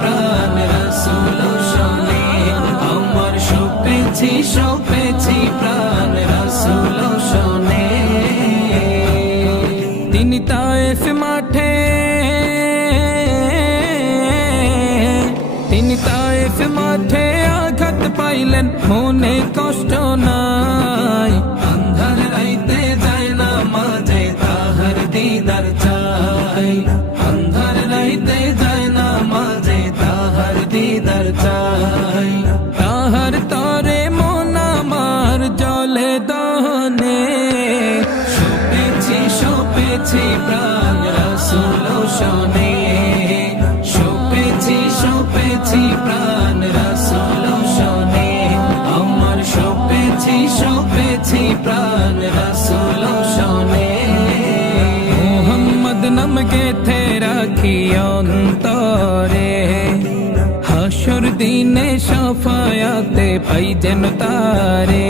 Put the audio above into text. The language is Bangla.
প্রাণ রাসূল শোনে, আমার সপেছি প্রাণ রাসূল শোনে। তিনি তায়েফ মাঠে, আঘাত পাইলেন, মনে কষ্ট নাই। আন্ধার রাইতে যায় না মাঝে তাহার দিদার চাই, আন্ধার রাইতে যায় না মাঝে তাহার দিদার চাই। তাহার তরে মন আমার জলে দহনে, সপেছি প্রাণ রাসূল শোনে, সপেছি প্রাণ রাসূল শোনে, আমার সপেছি প্রাণ রাসূল শোনে। মুহাম্মদ নাম গেথে রাখি অন্তরে, হাসর দিনে শাফায়াতে পাই যেন তারে।